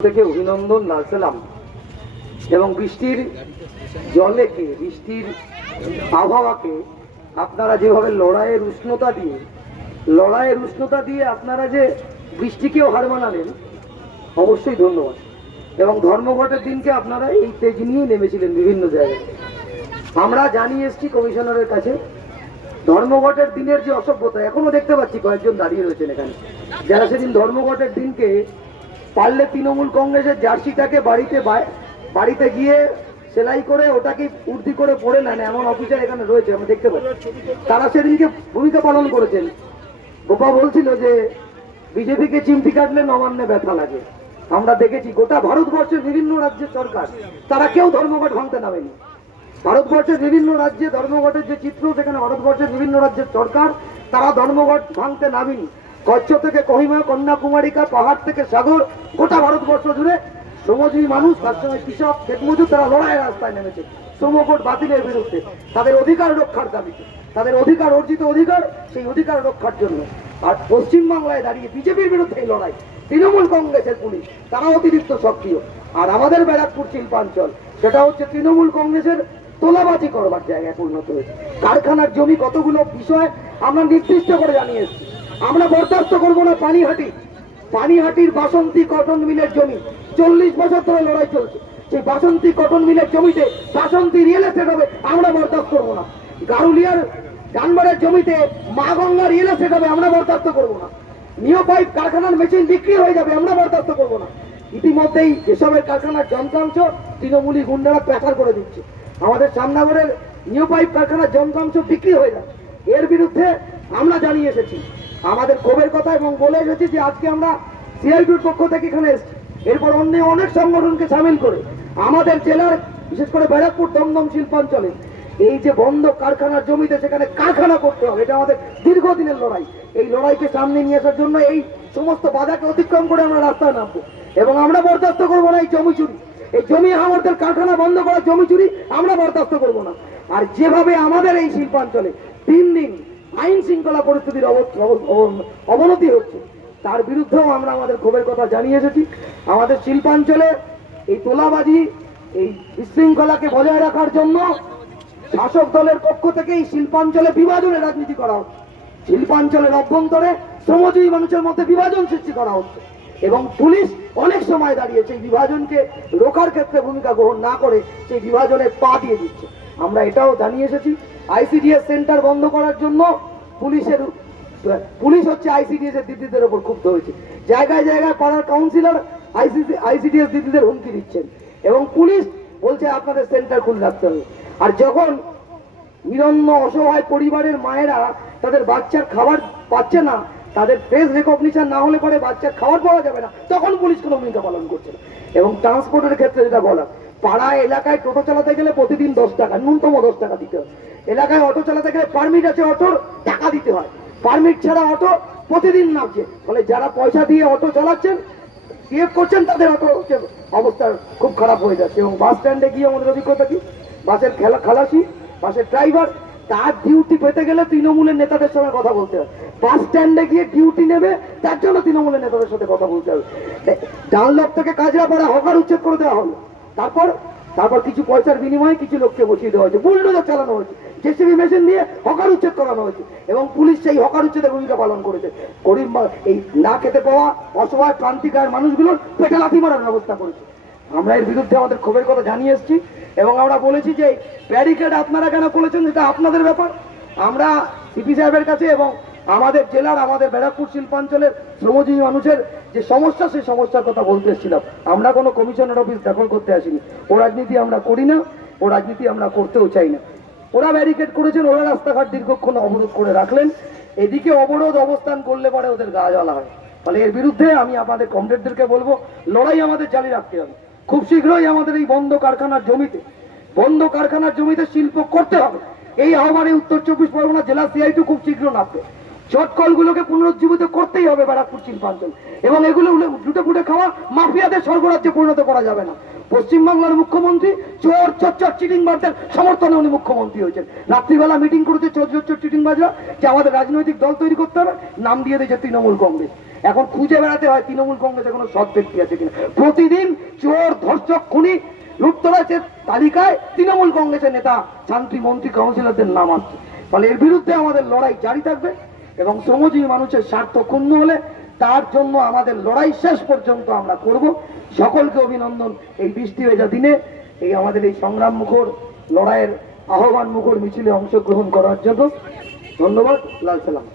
থেকে অভিনন্দন নাচলাম এবং বৃষ্টির জলেকে বৃষ্টির আবহাওয়াকে আপনারা যেভাবে লড়াইয়ের উষ্ণতা দিয়ে, লড়াইয়ের উষ্ণতা দিয়ে আপনারা যে বৃষ্টিকেও হার মানালেন, অবশ্যই ধন্যবাদ। এবং ধর্মঘটের দিনকে আপনারা এই তেজ নিয়ে নেমেছিলেন বিভিন্ন জায়গায়। আমরা জানিয়ে এসছি কমিশনারের কাছে, ধর্মঘটের দিনের যে অসভ্যতা, এখনও দেখতে পাচ্ছি কয়েকজন দাঁড়িয়ে রয়েছেন এখানে। যারা সেদিন ধর্মঘটের দিনকে পারলে তৃণমূল কংগ্রেসের জার্সিটাকে বাড়িতে বাড়িতে গিয়ে সেলাই করে ওটাকে উর্দি করে পড়ে নেন, এমন অফিসার এখানে রয়েছে আমরা দেখতে পাচ্ছি। তারা সেদিনকে ভূমিকা পালন করেছেন। গোপা বলছিল যে, বিজেপিকে চিমটি কাটলে নবান্নে ব্যথা লাগে। আমরা দেখেছি, গোটা ভারতবর্ষের বিভিন্ন রাজ্যের সরকার, তারা কেউ ধর্মঘট ভাঙতে নামেনি। ভারতবর্ষের বিভিন্ন রাজ্যে ধর্মঘটের যে চিত্র, সেখানে ভারতবর্ষের বিভিন্ন রাজ্যের সরকার, তারা ধর্মঘট ভাঙতে নামেনি। কচ্ছ থেকে কহিমা, কন্যাকুমারিকা, পাহাড় থেকে সাগর, গোটা ভারতবর্ষ জুড়ে শ্রমজীবী মানুষ, তার সঙ্গে কৃষক ক্ষেতমজুর তারা লড়াইয়ের রাস্তায় নেমেছে। শ্রমকোট বাতিলের বিরুদ্ধে। তাদের অধিকার রক্ষার দাবিতে। তাদের অধিকার, অর্জিত অধিকার, সেই অধিকার রক্ষার জন্য। আর পশ্চিমবাংলায় দাঁড়িয়ে বিজেপির বিরুদ্ধে এই লড়াই। তৃণমূল কংগ্রেসের পুলিশ তারা অতিরিক্ত সক্রিয়। আর আমাদের ব্যারাকপুর শিল্পাঞ্চল, সেটা হচ্ছে তৃণমূল কংগ্রেসের তোলাবাজি করবার জায়গায় পরিণত হয়েছে। কারখানার জমি কতগুলো বিষয় আমরা নির্দিষ্ট করে জানিয়ে এসেছি। আমরা বরদাস্ত করব না পানিহাটি। পানিহাটির বাসন্তী কটন মিলের জমি। চল্লিশ বছর ধরে লড়াই চলছে। সেই বাসন্তী কটন মিলের জমিতে বাসন্তী রিয়েল এস্টেট হবে, আমরা বরদাস্ত করব না। গারুলিয়ার জানবারের জমিতে মা গঙ্গা রিয়েল এস্টেট হবে, আমরা বরদাস্ত করব না। নিও পাইপ কারখানার মেশিন বিক্রি হয়ে যাবে, আমরা বরদাস্ত করব না। ইতিমধ্যেই এসবের কারখানার যন্ত্রাংশ তৃণমূলী গুন্ডারা প্যাকার করে দিচ্ছে। আমাদের সামনাগরের নিউ পাইপ কারখানার যন্ত্রাংশ বিক্রি হয়ে যাচ্ছে। এর বিরুদ্ধে আমরা জানিয়ে এসেছি আমাদের ক্ষোভের কথা এবং বলে এসেছি যে আজকে আমরা সিআইটির পক্ষ থেকে এখানে এসেছি। এরপর অন্য অনেক সংগঠনকে সামিল করে আমাদের জেলার, বিশেষ করে ব্যারাকপুর দমদম শিল্পাঞ্চলে, এই যে বন্ধ কারখানার জমিতে সেখানে কারখানা করতে হবে, এটা আমাদের দীর্ঘদিনের লড়াই। এই লড়াইকে সামনে নিয়ে আসার জন্য এই সমস্ত বাধাকে অতিক্রম করে আমরা রাস্তায় নামবো। এবং আমরা বরদাস্ত করব না এই জমি চুরি। এই জমি আমাদের কারখানা বন্ধ করা জমি চুরি আমরা বরদাস্ত করব না। আর যেভাবে আমাদের এই শিল্পাঞ্চলে দিন দিন আইন শৃঙ্খলা পরিস্থিতির অব- অব- অব- অবনতি হচ্ছে। তার বিরুদ্ধেও আমরা আমাদের ক্ষোভের কথা জানিয়ে এসেছি। আমাদের শিল্পাঞ্চলে এই তোলাবাজি, এই বিশৃঙ্খলাকে বজায় রাখার জন্য শাসক দলের পক্ষ থেকে এই শিল্পাঞ্চলে বিভাজনের রাজনীতি করা হচ্ছে। শিল্পাঞ্চলের অভ্যন্তরে শ্রমজীবী মানুষের মধ্যে বিভাজন সৃষ্টি করা হচ্ছে এবং পুলিশ অনেক সময় দাঁড়িয়ে সেই বিভাজনকে রোখার ক্ষেত্রে ভূমিকা গ্রহণ না করে সেই বিভাজনে পা দিয়ে দিচ্ছে। আমরা এটাও জানিয়ে এসেছি। আইসিডিএস সেন্টার বন্ধ করার জন্য পুলিশের পুলিশ হচ্ছে আইসিডিএস এর দিদিদের ওপর ক্ষুব্ধ হয়েছে। জায়গায় জায়গায় পাড়ার কাউন্সিলর আইসিসি আইসিডিএস দিদিদের হুমকি দিচ্ছেন। এবং পুলিশ বলছে আপনাদের সেন্টার খুলে রাখতে হবে। আর যখন নিরন্ন অসহায় পরিবারের মায়েরা তাদের বাচ্চার খাবার পাচ্ছে না, তাদের ফেস রেকগনিশন না হলে পরে বাচ্চার খাবার পাওয়া যাবে না, তখন পুলিশ কোনো ভূমিকা পালন করছে না। এবং ট্রান্সপোর্টের ক্ষেত্রে যেটা বলা পাড়া এলাকায় টোটো চালাতে গেলে প্রতিদিন দশ টাকা, ন্যূনতম দশ টাকা দিতে হয়। এলাকায় অটো চালাতে গেলে পারমিট আছে, অটোর টাকা দিতে হয়। পারমিট ছাড়া অটো প্রতিদিন নামছে। ফলে যারা পয়সা দিয়ে অটো চালাচ্ছেন করছেন, তাদের অটো অবস্থা খুব খারাপ হয়ে যাচ্ছে। এবং বাস স্ট্যান্ডে গিয়ে আমাদের অভিজ্ঞতা কি? বাসের খেলা, খালাসি বাসের ড্রাইভার তার ডিউটি পেতে গেলে তৃণমূলের নেতাদের সঙ্গে কথা বলতে হবে বাস স্ট্যান্ডে গিয়ে ডিউটি নেবে, তার জন্য তৃণমূলের নেতাদের সাথে কথা বলতে হবে। ডানলপ থেকে কাজরাপাড়া হকার উচ্ছেদ করে দেওয়া হলো। তারপর তারপর কিছু পয়সার বিনিময়ে কিছু লোককে বসিয়ে দেওয়া হয়েছে। বুলডোজার চালানো হয়েছে। জেসিবি মেশিন দিয়ে হকার উচ্ছেদ করানো হয়েছে। এবং পুলিশ সেই হকার উচ্ছেদের ভূমিকা পালন করেছে। গরিব এই না খেতে পাওয়া, অসহায় প্রান্তিকার মানুষগুলোর পেটে লাথি মারার ব্যবস্থা করেছে। আমরা এর বিরুদ্ধে আমাদের ক্ষোভের কথা জানিয়ে এসেছি এবং আমরা বলেছি যে ব্যারিকেড আপনারা কেন করেছেন সেটা আপনাদের ব্যাপার। আমরা সিপি সাহেবের কাছে এবং আমাদের জেলার, আমাদের ব্যারাকপুর শিল্পাঞ্চলের শ্রমজীবী মানুষের যে সমস্যা, সেই সমস্যার কথা বলতে এসেছিলাম। আমরা কোনো কমিশনের অফিস দখল করতে আসিনি। ও রাজনীতি আমরা করি না, ও রাজনীতি আমরা করতেও চাই না। ওরা ব্যারিকেড করেছেন, ওরা রাস্তাঘাট দীর্ঘক্ষণ অবরোধ করে রাখলেন। এদিকে অবরোধ অবস্থান করলে পরে ওদের গা জ্বালা হয়। ফলে এর বিরুদ্ধে আমি আমাদের কমরেডদেরকে বলব, লড়াই আমাদের জারি রাখতে হবে। খুব শীঘ্রই আমাদের এই বন্ধ কারখানার জমিতে, বন্ধ কারখানার জমিতে শিল্প করতে হবে। এই আহ্বানে উত্তর চব্বিশ পরগনা জেলা সিআইটু খুব শীঘ্র নামবে। চটকলগুলোকে পুনরুজ্জীবিত করতেই হবে ব্যারাকপুর শিল্পাঞ্চল। এবং এগুলো লুটে ফুটে খাওয়া মাফিয়াদের স্বর্গরাজ্যে পরিণত করা যাবে না। পশ্চিমবাংলার মুখ্যমন্ত্রী চোর, চচ্চর, চিটিংবাজদের সমর্থনে উনি মুখ্যমন্ত্রী হয়েছেন। রাত্রিবেলা মিটিং করেছে চোর, চচ্চর, চিটিংবাজরা। যে আমাদের রাজনৈতিক দল তৈরি করতে হবে, নাম দিয়ে দিয়েছে তৃণমূল কংগ্রেস। এখন খুঁজে বেড়াতে হয় তৃণমূল কংগ্রেসে কোনো সৎ ব্যক্তি আছে কিনা। প্রতিদিন চোর, ধর্ষক, খুনি লুপ্তরাজের তালিকায় তৃণমূল কংগ্রেসের নেতা শান্তি মন্ত্রী, কাউন্সিলরদের নাম আসছে। ফলে এর বিরুদ্ধে আমাদের লড়াই জারি থাকবে। এবং শ্রমজীবী মানুষের স্বার্থ ক্ষুণ্ণ হলে তার জন্য আমাদের লড়াই শেষ পর্যন্ত আমরা করব। সকলকে অভিনন্দন এই বৃষ্টি ভেজা দিনে, এই আমাদের এই সংগ্রাম মুখর, লড়াইয়ের আহ্বান মুখর মিছিলে অংশগ্রহণ করার জন্য। ধন্যবাদ, লাল সালাম।